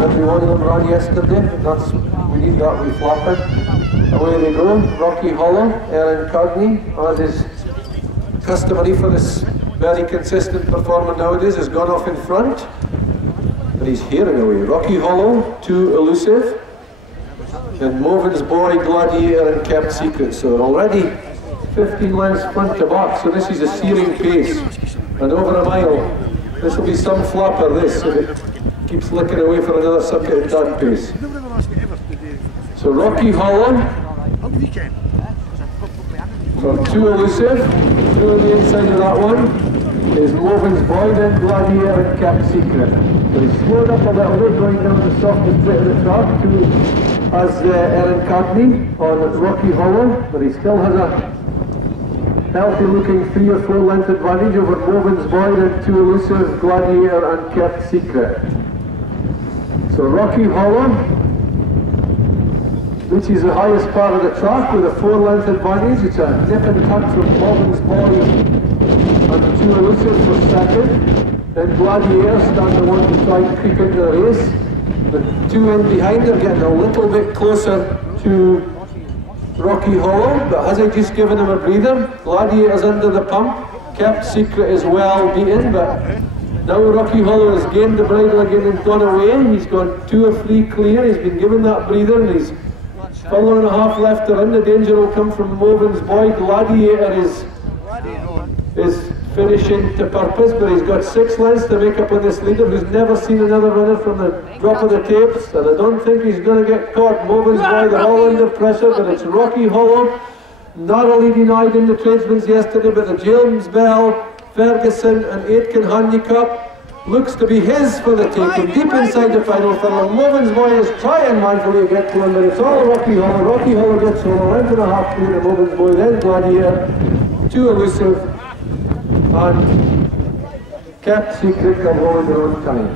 Every one of them ran yesterday. We need that reflapping. Away they go. Rocky Hollow, Aaron Cogney, as is customary for this very consistent performer nowadays, has gone off in front. And he's hearing away. Rocky Hollow, Too Elusive. And Moven's Boy, Gladiator, and Kept Secret. So already 15 lengths front to back. So this is a searing pace. And over a mile. This will be some flapper, this, if it keeps licking away for another circuit at that pace. So Rocky Hollow. From Too Elusive. Through on the inside of that one is Moven's Boy, then Gladiator, and Kept Secret. So he's slowed up a little bit, going down the softest bit of the track to Aaron Cogney on Rocky Hollow, but he still has a healthy looking 3 or 4 length advantage over Moven's Boy, then Too Elusive, Gladiator, and Kept Secret. So Rocky Hollow, which is the highest part of the track with a 4 length advantage. It's a nip and tuck from Moven's Boy and Too Elusive for second. Then Gladiator starting to want to try and creep into the race. The 2 in behind are getting a little bit closer to Rocky Hollow, but has he just given him a breather? Gladiator's under the pump. Kept Secret is well beaten, but now Rocky Hollow has gained the bridle again and gone away. He's gone 2 or 3 clear. He's been given that breather and he's 1.5 left to run. The danger will come from Moven's Boy. Gladiator is finishing to purpose, but he's got 6 lengths to make up on this leader who's never seen another runner from the drop of the tapes, and I don't think he's going to get caught. Moven's Boy, they're all under pressure, but it's Rocky Hollow, narrowly denied in the tradesmen's yesterday, but the James Bell, Ferguson and Aitken handicap looks to be his for the taking. Deep inside the final furlong, Moven's Boy is trying manfully to get to him, but it's all Rocky Hollow. Rocky Hollow gets home, 1.5 clear to Moven's Boy, then Gladiator, Too Elusive, and Kept Secret come home in their own time.